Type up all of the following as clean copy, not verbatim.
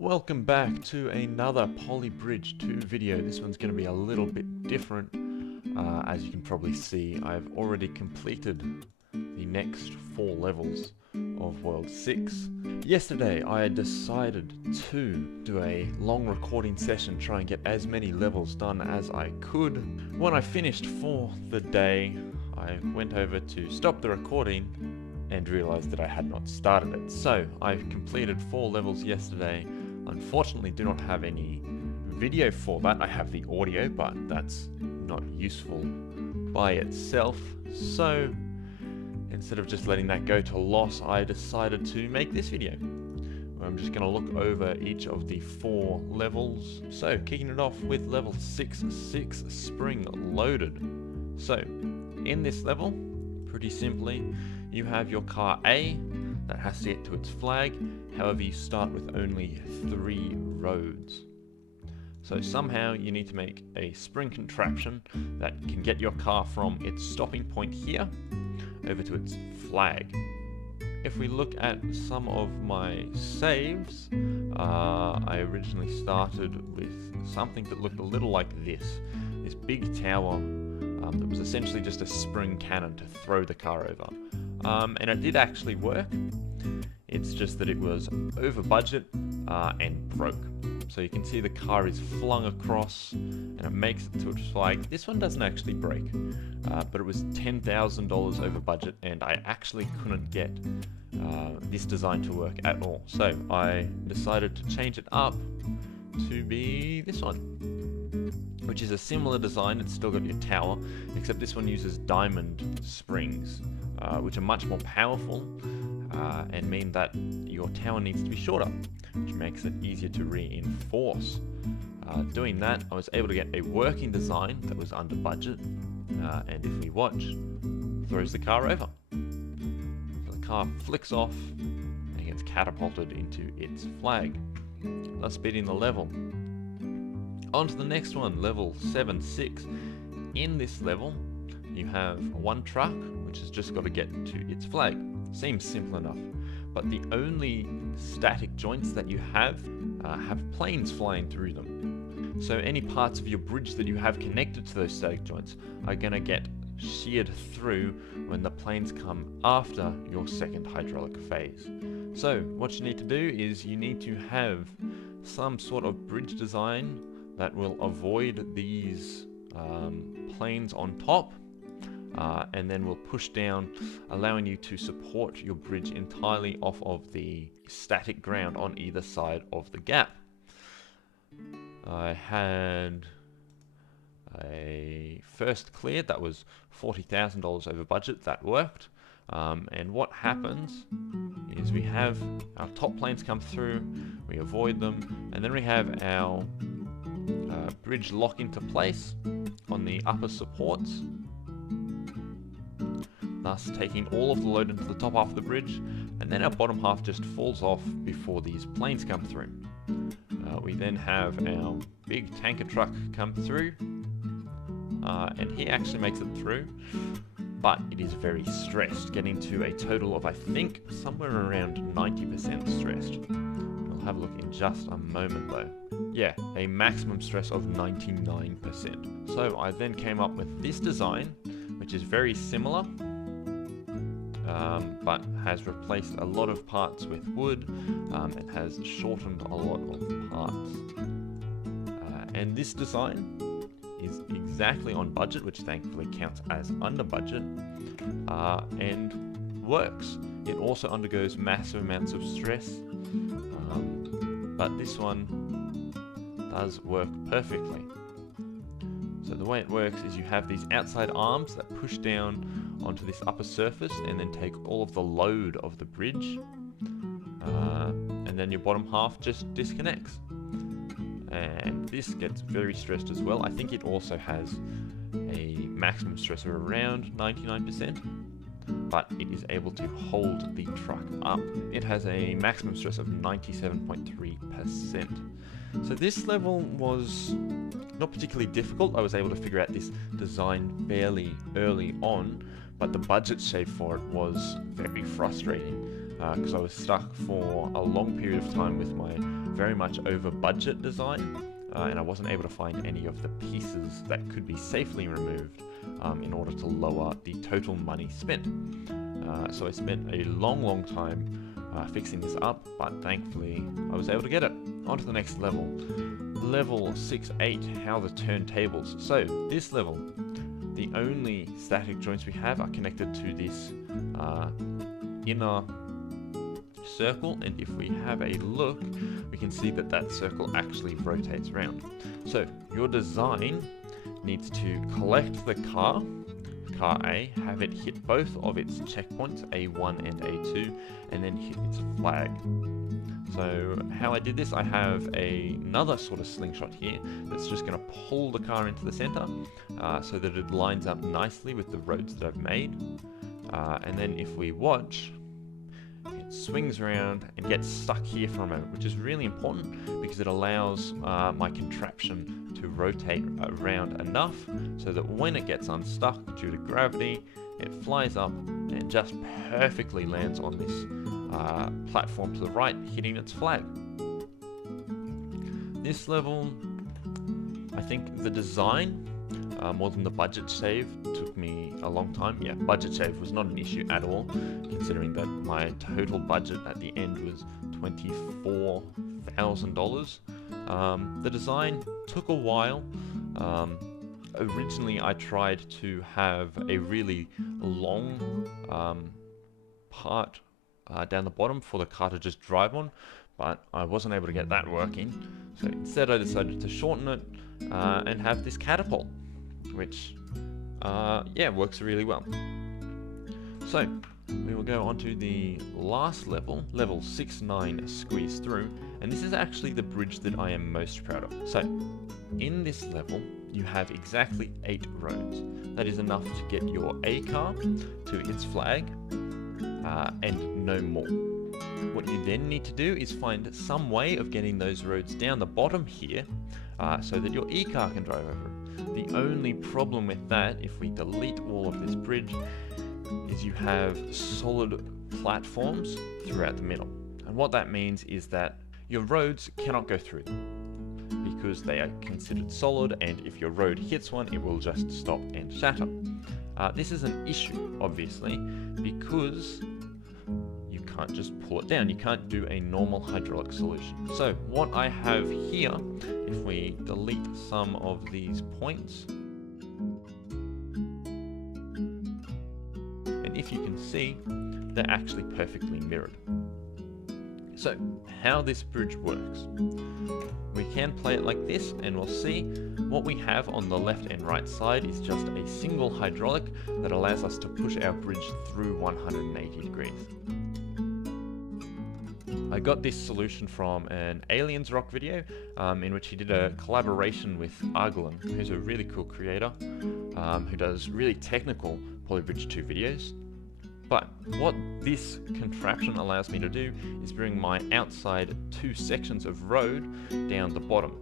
Welcome back to another Poly Bridge 2 video. This one's going to be a little bit different. As you can probably see, I've already completed the next 4 levels of World 6. Yesterday I had decided to do a long recording session, try and get as many levels done as I could. When I finished for the day, I went over to stop the recording and realized that I had not started it. So I completed 4 levels yesterday. Unfortunately, do not have any video for that. I have the audio, but that's not useful by itself. So instead of just letting that go to loss, I decided to make this video where I'm just going to look over each of the 4 levels. So kicking it off with level 6 spring loaded. So in this level, pretty simply, you have your car A that has to get to its flag. However, you start with only 3 roads. So somehow you need to make a spring contraption that can get your car from its stopping point here over to its flag. If we look at some of my saves, I originally started with something that looked a little like this big tower that was essentially just a spring cannon to throw the car over. And it did actually work. It's just that it was over budget and broke. So you can see the car is flung across and it makes it to its flag. This one doesn't actually break, but it was $10,000 over budget and I actually couldn't get this design to work at all. So I decided to change it up to be this one, which is a similar design. It's still got your tower, except this one uses diamond springs, which are much more powerful and mean that your tower needs to be shorter, which makes it easier to reinforce. Doing that, I was able to get a working design that was under budget, and if we watch, throws the car over. So the car flicks off and gets catapulted into its flag, thus beating the level. On to the next one, level 7-6. In this level, you have one truck, which has just got to get to its flag. Seems simple enough, but the only static joints that you have planes flying through them. So any parts of your bridge that you have connected to those static joints are going to get sheared through when the planes come after your second hydraulic phase. So what you need to do is you need to have some sort of bridge design that will avoid these planes on top, and then will push down, allowing you to support your bridge entirely off of the static ground on either side of the gap. I had a first cleared that was $40,000 over budget. That worked. And what happens is we have our top planes come through, we avoid them, and then we have our bridge lock into place on the upper supports, thus taking all of the load into the top half of the bridge, and then our bottom half just falls off before these planes come through. We then have our big tanker truck come through, and he actually makes it through, but it is very stressed, getting to a total of, I think, somewhere around 90% stressed. We'll have a look in just a moment though. Yeah, a maximum stress of 99%. So I then came up with this design, which is very similar, but has replaced a lot of parts with wood, and has shortened a lot of parts. And this design is exactly on budget, which thankfully counts as under budget, and works. It also undergoes massive amounts of stress, but this one does work perfectly. So the way it works is you have these outside arms that push down onto this upper surface and then take all of the load of the bridge, and then your bottom half just disconnects. And this gets very stressed as well. I think it also has a maximum stress of around 99%, but it is able to hold the truck up. It has a maximum stress of 97.3%. So this level was not particularly difficult. I was able to figure out this design fairly early on, but the budget shave for it was very frustrating because I was stuck for a long period of time with my very much over budget design, and I wasn't able to find any of the pieces that could be safely removed in order to lower the total money spent. So I spent a long time fixing this up, but thankfully I was able to get it. On to the next level. Level 6-8, how the turntables. So this level, the only static joints we have are connected to this inner circle, and if we have a look, we can see that that circle actually rotates around. So your design needs to collect the car A, have it hit both of its checkpoints, A1 and A2, and then hit its flag. So how I did this, I have another sort of slingshot here that's just going to pull the car into the center so that it lines up nicely with the roads that I've made. And then if we watch, it swings around and gets stuck here for a moment, which is really important because it allows my contraption to rotate around enough so that when it gets unstuck due to gravity, it flies up and just perfectly lands on this platform to the right, hitting its flag. This level, I think the design, more than the budget save, took me a long time. Yeah, budget save was not an issue at all, considering that my total budget at the end was $24,000. The design took a while. Originally I tried to have a really long part down the bottom for the car to just drive on, but I wasn't able to get that working. So instead I decided to shorten it and have this catapult, which yeah, works really well. So we will go on to the last level, level 6-9, squeeze through, and this is actually the bridge that I am most proud of. So in this level you have exactly 8 roads. That is enough to get your A car to its flag and no more. What you then need to do is find some way of getting those roads down the bottom here so that your E car can drive over it. The only problem with that, if we delete all of this bridge, is you have solid platforms throughout the middle. And what that means is that your roads cannot go through them because they are considered solid, and if your road hits one, it will just stop and shatter. This is an issue, obviously, because you can't just pull it down. You can't do a normal hydraulic solution. So what I have here, if we delete some of these points, and if you can see, they're actually perfectly mirrored. So how this bridge works. We can play it like this, and we'll see what we have on the left and right side is just a single hydraulic that allows us to push our bridge through 180 degrees. I got this solution from an Aliensrock video in which he did a collaboration with Arglin, who's a really cool creator who does really technical Polybridge 2 videos. But what this contraption allows me to do is bring my outside 2 sections of road down the bottom.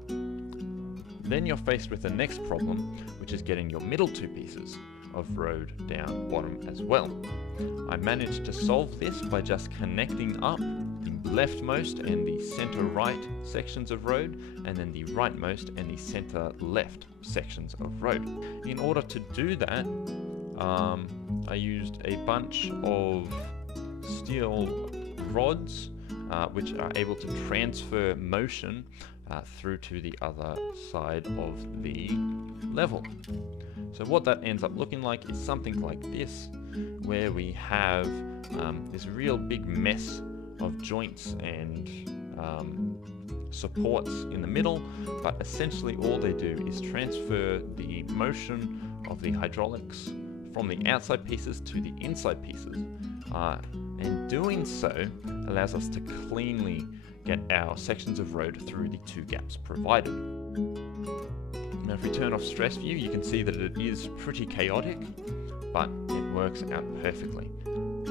Then you're faced with the next problem, which is getting your middle 2 pieces of road down bottom as well. I managed to solve this by just connecting up the leftmost and the center right sections of road, and then the rightmost and the center left sections of road. In order to do that, I used a bunch of steel rods which are able to transfer motion through to the other side of the level. So what that ends up looking like is something like this, where we have this real big mess of joints and supports in the middle, but essentially all they do is transfer the motion of the hydraulics from the outside pieces to the inside pieces, and doing so allows us to cleanly get our sections of road through the 2 gaps provided. Now if we turn off stress view, you can see that it is pretty chaotic, but it works out perfectly.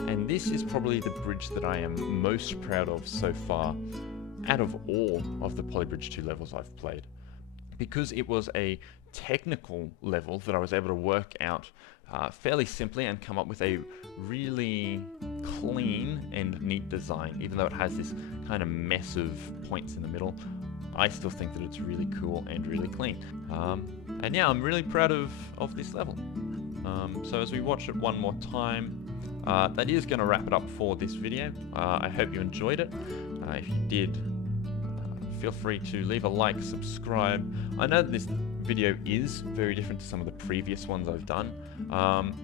And this is probably the bridge that I am most proud of so far out of all of the Polybridge 2 levels I've played, because it was a technical level that I was able to work out fairly simply and come up with a really clean and neat design. Even though it has this kind of mess of points in the middle, I still think that it's really cool and really clean. And yeah, I'm really proud of this level. So as we watch it one more time, that is going to wrap it up for this video. I hope you enjoyed it. If you did, feel free to leave a like, subscribe. I know that this video is very different to some of the previous ones I've done.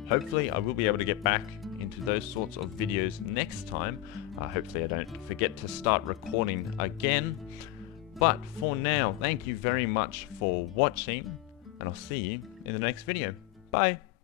Hopefully I will be able to get back into those sorts of videos next time. Hopefully I don't forget to start recording again. But for now, thank you very much for watching, and I'll see you in the next video. Bye!